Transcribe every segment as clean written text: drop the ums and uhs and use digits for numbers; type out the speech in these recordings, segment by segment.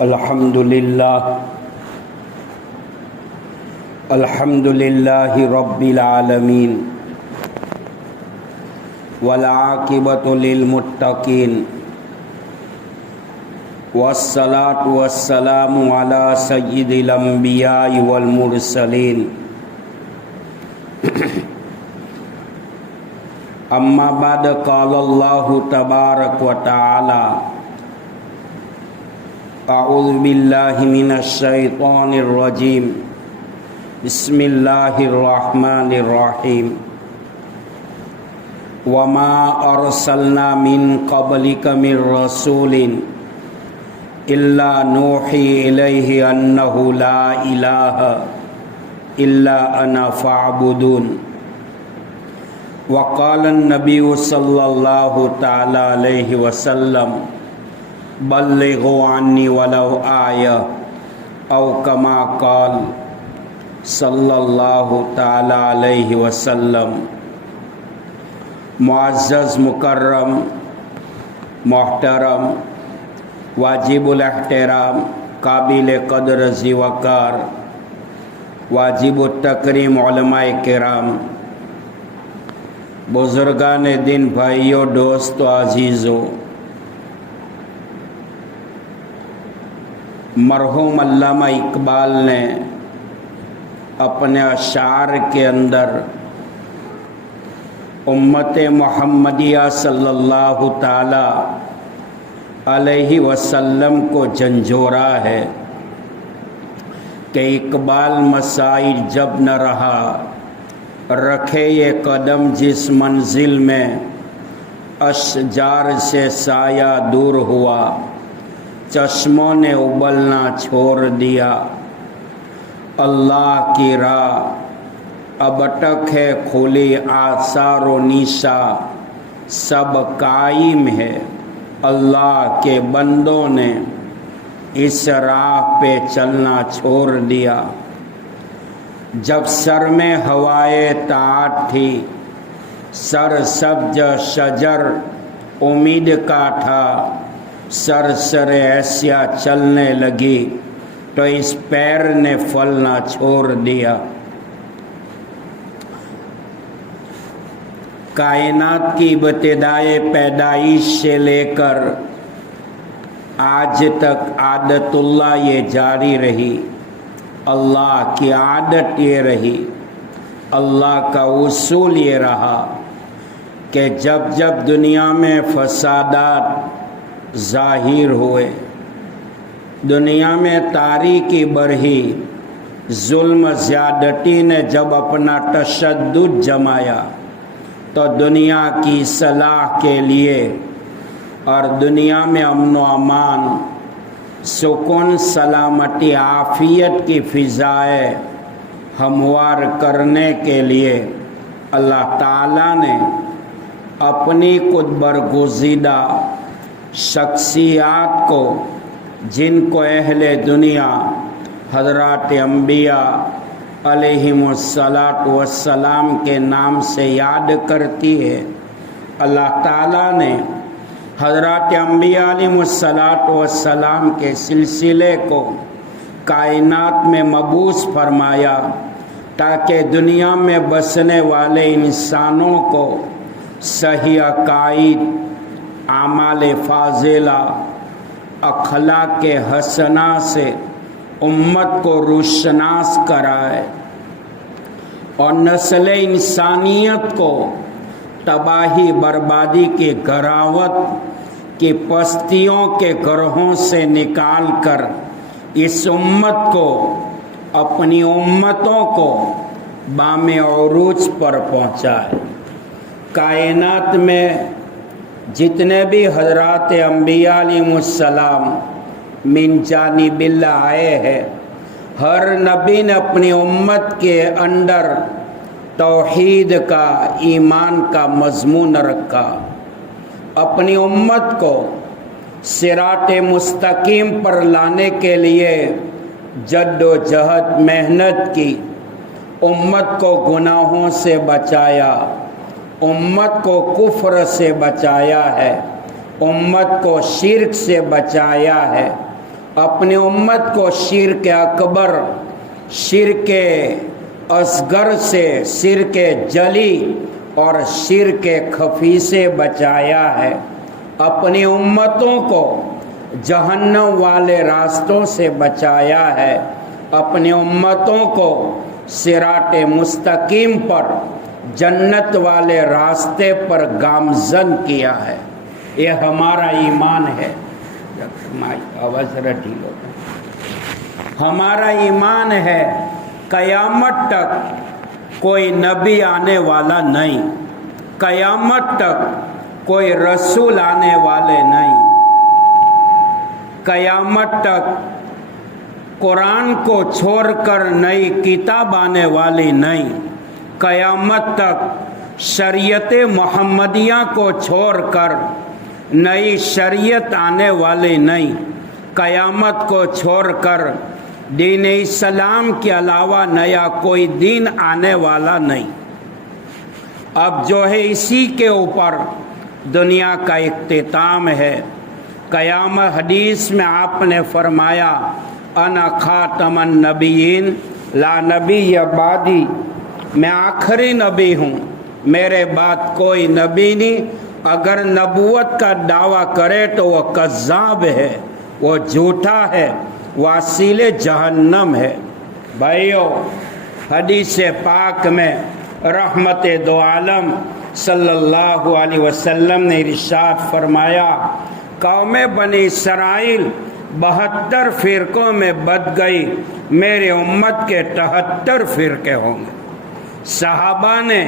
الحمد للہ رب العالمین والعاقبۃ للمتقین والصلاة والسلام علی سید الانبیاء والمرسلین اما بعد قال اللہ تبارک و تعالی اعوذ باللہ من الشیطان الرجیم بسم اللہ الرحمن الرحیم وما ارسلنا من قبلک من رسول الا نوحی الیہ انہ لا الہ الا انا فاعبدون وقال النبی صلی اللہ تعالی علیہ وسلم بلغوا عنی ولو آیہ او کما قال صلی اللہ تعالی علیہ وسلم۔ معزز، مکرم، محترم، واجب الاحترام، قابل قدر ذی وقار، واجب التکریم علماء کرام، بزرگان دین، بھائیوں، دوستوں، عزیزوں، مرحوم علامہ اقبال نے اپنے اشعار کے اندر امت محمدیہ صلی اللہ تعالی علیہ وسلم کو جھنجھوڑا ہے کہ اقبال مسائل جب نہ رہا، رکھے یہ قدم جس منزل میں اشجار سے سایہ دور ہوا، چشموں نے ابلنا چھوڑ دیا، اللہ کی راہ اب تک ہے کھلی، آثار و نیشا سب قائم ہے، اللہ کے بندوں نے اس راہ پہ چلنا چھوڑ دیا۔ جب سر میں ہوائے طاعت تھی، سر سبز شجر امید کا تھا، سر ایسیا چلنے لگی تو اس پیر نے پھلنا چھوڑ دیا۔ کائنات کی ابتدائے پیدائش سے لے کر آج تک عادت اللہ یہ جاری رہی، اللہ کی عادت یہ رہی، اللہ کا اصول یہ رہا کہ جب جب دنیا میں فسادات ظاہر ہوئے، دنیا میں تاریکی بڑھی، ظلم زیادتی نے جب اپنا تشدد جمایا، تو دنیا کی اصلاح کے لیے اور دنیا میں امن و امان، سکون، سلامتی، عافیت کی فضائیں ہموار کرنے کے لیے اللہ تعالیٰ نے اپنی خود برگزیدہ شخصیات کو، جن کو اہل دنیا حضرات انبیاء علیہم السلام کے نام سے یاد کرتی ہے، اللہ تعالیٰ نے حضرات انبیاء علیہم السلام کے سلسلے کو کائنات میں مبعوث فرمایا تاکہ دنیا میں بسنے والے انسانوں کو صحیح عقائد، اعمال فاضلہ، اخلاق حسنہ سے امت کو روشناس کرائے اور نسل انسانیت کو تباہی بربادی کی گراوٹ کی پستیوں کے گرہوں سے نکال کر اس امت کو، اپنی امتوں کو بام عروج پر پہنچائے۔ کائنات میں جتنے بھی حضرات انبیاء علیہ السلام من جانب اللہ آئے ہیں، ہر نبی نے اپنی امت کے اندر توحید کا، ایمان کا مضمون رکھا، اپنی امت کو صراط مستقیم پر لانے کے لیے جد و جہد محنت کی، امت کو گناہوں سے بچایا، امت کو کفر سے بچایا ہے، امت کو شرک سے بچایا ہے، اپنی امت کو شرک اکبر، شرک اصغر سے، شرک جلی اور شرک خفی سے بچایا ہے، اپنی امتوں کو جہنم والے راستوں سے بچایا ہے، اپنی امتوں کو صراط مستقیم پر، جنت والے راستے پر گامزن کیا ہے۔ یہ ہمارا ایمان ہے۔ آواز ذرا ڈھیل ہو گئی۔ ہمارا ایمان ہے قیامت تک کوئی نبی آنے والا نہیں، قیامت تک کوئی رسول آنے والے نہیں، قیامت تک قرآن کو چھوڑ کر نئی کتاب آنے والی نہیں، قیامت تک شریعت محمدیہ کو چھوڑ کر نئی شریعت آنے والی نہیں، قیامت کو چھوڑ کر دین اسلام کے علاوہ نیا کوئی دین آنے والا نہیں۔ اب جو ہے اسی کے اوپر دنیا کا اختتام ہے۔ قیامت حدیث میں آپ نے فرمایا انا خاتم النبیین لا نبی بعدی، میں آخری نبی ہوں، میرے بعد کوئی نبی نہیں۔ اگر نبوت کا دعویٰ کرے تو وہ کذاب ہے، وہ جھوٹا ہے، واصل جہنم ہے۔ بھائیو، حدیث پاک میں رحمت دو عالم صلی اللہ علیہ وسلم نے ارشاد فرمایا قوم بنی اسرائیل 72 فرقوں میں بٹ گئی، میرے امت کے 73 فرقے ہوں گے۔ صحابہ نے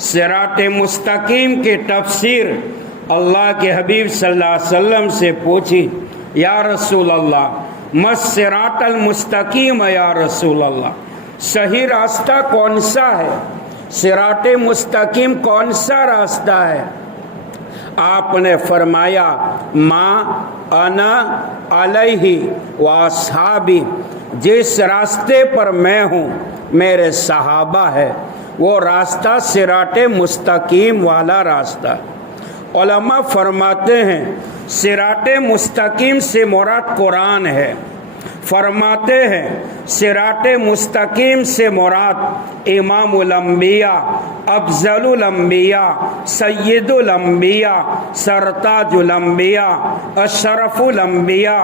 صراط مستقیم کی تفسیر اللہ کے حبیب صلی اللہ علیہ وسلم سے پوچھی، یا رسول اللہ ما صراط المستقیم، یا رسول اللہ صحیح راستہ کون سا ہے، صراط مستقیم کون سا راستہ ہے؟ آپ نے فرمایا ما انا علیہ و اصحابی، جس راستے پر میں ہوں میرے صحابہ ہے، وہ راستہ صراط مستقیم والا راستہ۔ علماء فرماتے ہیں صراط مستقیم سے مراد قرآن ہے، فرماتے ہیں صراط مستقیم سے مراد امام الانبیاء، افضل الانبیاء، سید الانبیاء، سرتاج الانبیاء، اشرف الانبیاء،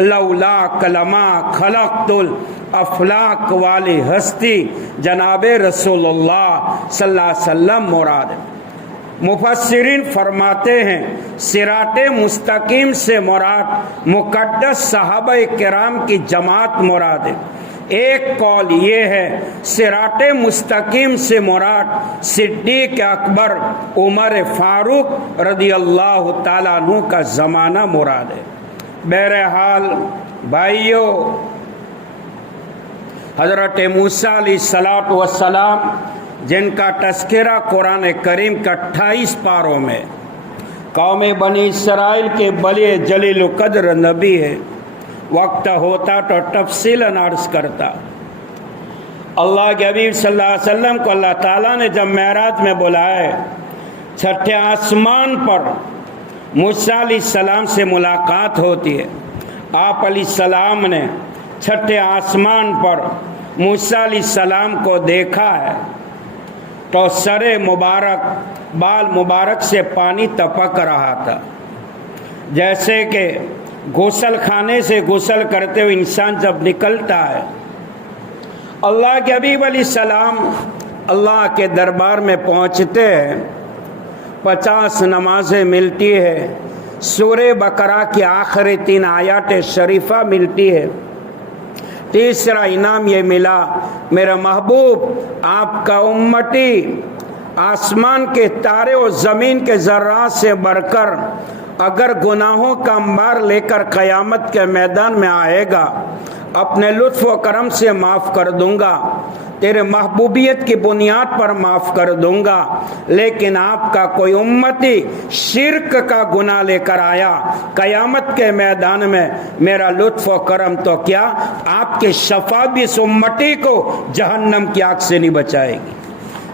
لولا کلمہ خلقت الافلاق والی ہستی جناب رسول اللہ صلی اللہ علیہ وسلم مراد ہے۔ مفسرین فرماتے ہیں صراط مستقیم سے مراد مقدس صحابہ کرام کی جماعت مراد ہے۔ ایک قول یہ ہے صراط مستقیم سے مراد صدیق اکبر عمر فاروق رضی اللہ تعالیٰ عنہ کا زمانہ مراد ہے۔ بہرحال بھائیو، حضرت موسیٰ علیہ السلام جن کا تذکرہ قرآن کریم کا 28 پاروں میں، قوم بنی اسرائیل کے بڑے جلیل القدر نبی ہے، وقت ہوتا تو تفصیل عرض کرتا۔ اللہ کے حبیب صلی اللہ علیہ وسلم کو اللہ تعالیٰ نے جب معراج میں بلائے، چھٹے آسمان پر موسیٰ علیہ السلام سے ملاقات ہوتی ہے۔ آپ علیہ السلام نے چھٹے آسمان پر موسیٰ علیہ السلام کو دیکھا ہے تو سر مبارک، بال مبارک سے پانی ٹپک رہا تھا، جیسے کہ غسل خانے سے غسل کرتے ہوئے انسان جب نکلتا ہے۔ اللہ کے حبیب علیہ السلام اللہ کے دربار میں پہنچتے ہیں، 50 نمازیں ملتی ہے، سورہ بقرہ کی آخری 3 آیات شریفہ ملتی ہے۔ تیسرا انعام یہ ملا، میرا محبوب آپ کا امتی آسمان کے تارے اور زمین کے ذرات سے بڑھ کر اگر گناہوں کا انبار لے کر قیامت کے میدان میں آئے گا، اپنے لطف و کرم سے معاف کر دوں گا، تیرے محبوبیت کی بنیاد پر معاف کر دوں گا۔ لیکن آپ کا کوئی امتی شرک کا گناہ لے کر آیا، قیامت کے میدان میں میرا لطف و کرم تو کیا، آپ کی شفاعت بھی اس امتی کو جہنم کی آگ سے نہیں بچائے گی۔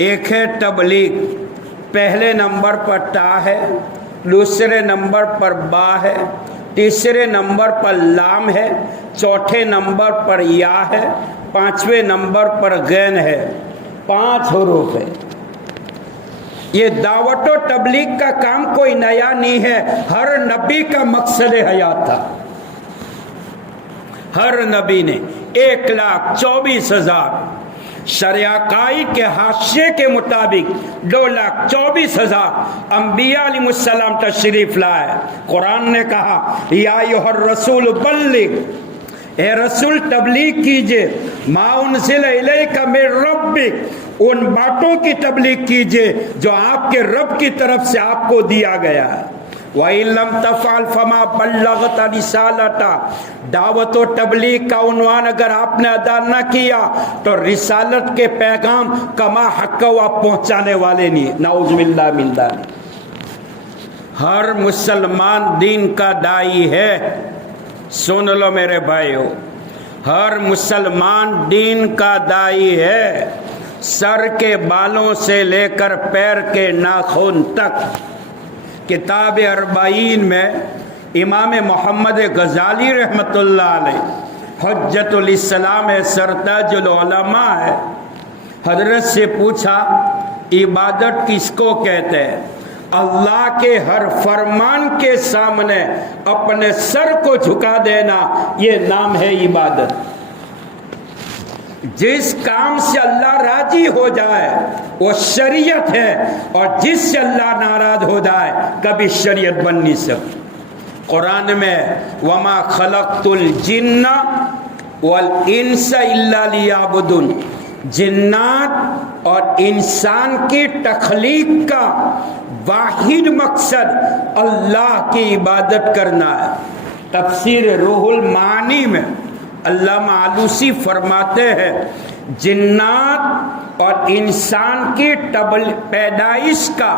ایک ہے تبلیغ، پہلے نمبر پر تا ہے، دوسرے نمبر پر با ہے، تیسرے نمبر پر لام ہے، چوتھے نمبر پر یا ہے، پانچویں نمبر پر غین ہے، 5 حروف ہے۔ یہ دعوت و تبلیغ کا کام کوئی نیا نہیں ہے، ہر نبی کا مقصد حیات تھا۔ ہر نبی نے 1,24,000 شریعہ کے حاشیے کے مطابق 2,24,000 انبیاء علیہ السلام تشریف لائے۔ قرآن نے کہا یا ایھا الرسول بلغ، اے رسول تبلیغ کیجئے، ما انزل الیک من ربک، ان باتوں کی تبلیغ کیجئے جو آپ کے رب کی طرف سے آپ کو دیا گیا ہے۔ وَإِن لَّمْ تَفْعَلْ فَمَا بَلَّغْتَ رِسَالَتَهُ، دعوت و تبلیغ کا عنوان اگر آپ نے ادا نہ کیا تو رسالت کے پیغام کما حق و آپ پہنچانے والے نہیں، نعوذ باللہ من ذالک۔ ہر مسلمان دین کا داعی ہے، سن لو میرے بھائیو، ہر مسلمان دین کا داعی ہے، سر کے بالوں سے لے کر پیر کے ناخن تک۔ کتاب 40 میں امام محمد غزالی رحمۃ اللہ علیہ حجت الاسلام ہے، سرتاج العلماء ہے، حضرت سے پوچھا عبادت کس کو کہتے ہیں؟ اللہ کے ہر فرمان کے سامنے اپنے سر کو جھکا دینا، یہ نام ہے عبادت۔ جس کام سے اللہ راضی ہو جائے وہ شریعت ہے، اور جس سے اللہ ناراض ہو جائے کبھی شریعت بن نہیں سکتی۔ قرآن میں وما خلقت الجن والانس الا لیعبدون، جنات اور انسان کی تخلیق کا واحد مقصد اللہ کی عبادت کرنا ہے۔ تفسیر روح المعانی میں علامہ آلوسی فرماتے ہیں جنات اور انسان کی پیدائش کا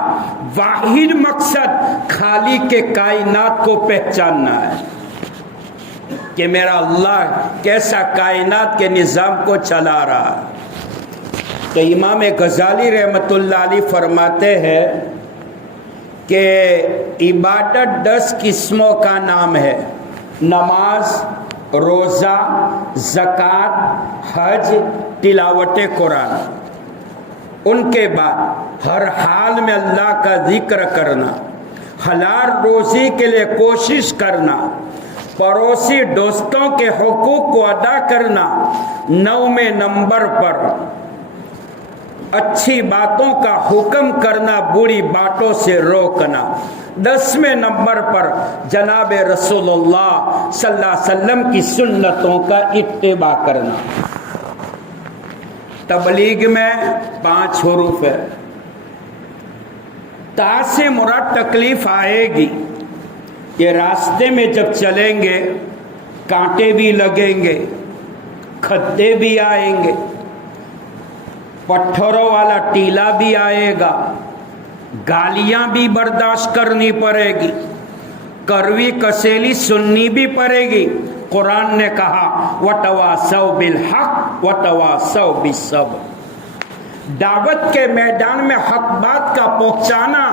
واحد مقصد خالق کے کائنات کو پہچاننا ہے کہ میرا اللہ کیسا کائنات کے نظام کو چلا رہا ہے۔ تو امام غزالی رحمۃ اللہ علیہ فرماتے ہیں کہ عبادت 10 قسموں کا نام ہے، نماز، روزہ، زکوٰۃ، حج، تلاوت قرآن۔ ان کے بعد ہر حال میں اللہ کا ذکر کرنا، حلال روزی کے لیے کوشش کرنا، پڑوسی دوستوں کے حقوق کو ادا کرنا، 9ویں نمبر پر اچھی باتوں کا حکم کرنا، بری باتوں سے روکنا، 10ویں نمبر پر جناب رسول اللہ صلی اللہ علیہ وسلم کی سنتوں کا اتباع کرنا۔ تبلیغ میں 5 حروف ہے۔ تا سے مراد تکلیف آئے گی، یہ راستے میں جب چلیں گے کانٹے بھی لگیں گے، کھدے بھی آئیں گے، پتھروں والا ٹیلا بھی آئے گا، گالیاں بھی برداشت کرنی پڑے گی، کڑوی کسیلی سننی بھی پڑے گی۔ قرآن نے کہا وَتَوَاصَوْا بِالْحَقِّ وَتَوَاصَوْا بِالصَّبْرِ، دعوت کے میدان میں حق بات کا پہنچانا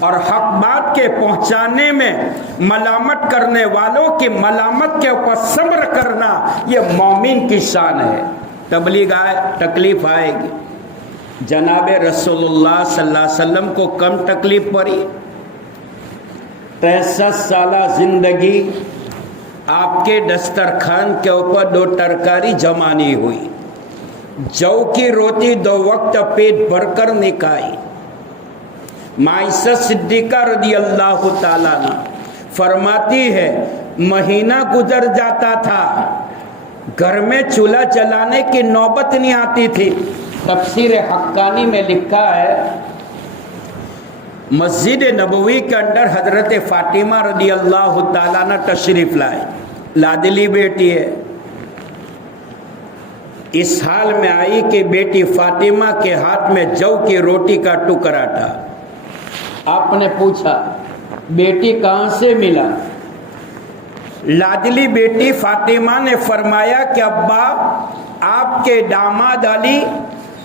اور حق بات کے پہنچانے میں ملامت کرنے والوں کی ملامت کے اوپر صبر کرنا، یہ مومن کی شان ہے۔ تبلیغ آئے تکلیف آئے گی، جناب رسول اللہ صلی اللہ علیہ وسلم کو کم تکلیف پڑی، 63 سالہ زندگی آپ کے دسترخوان کے اوپر 2 ترکاری جمع نہیں ہوئی، جو کی روٹی 2 وقت پیٹ بھر کر نکائی۔ عائشہ صدیقہ رضی اللہ تعالیٰ عنہ فرماتی ہے مہینہ گزر جاتا تھا، گھر میں چولہا جلانے کی نوبت نہیں آتی تھی۔ تفسیر حقانی میں لکھا ہے مسجد نبوی کے اندر حضرت فاطمہ رضی اللہ تعالیٰ عنہ تشریف لائے، لاڈلی بیٹی ہے، اس حال میں آئی کہ بیٹی فاطمہ کے ہاتھ میں جو کی روٹی کا ٹکڑا تھا۔ آپ نے پوچھا بیٹی کہاں سے ملا؟ لاڈلی بیٹی فاطمہ نے فرمایا کہ ابا آپ کے داماد علی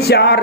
4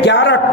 11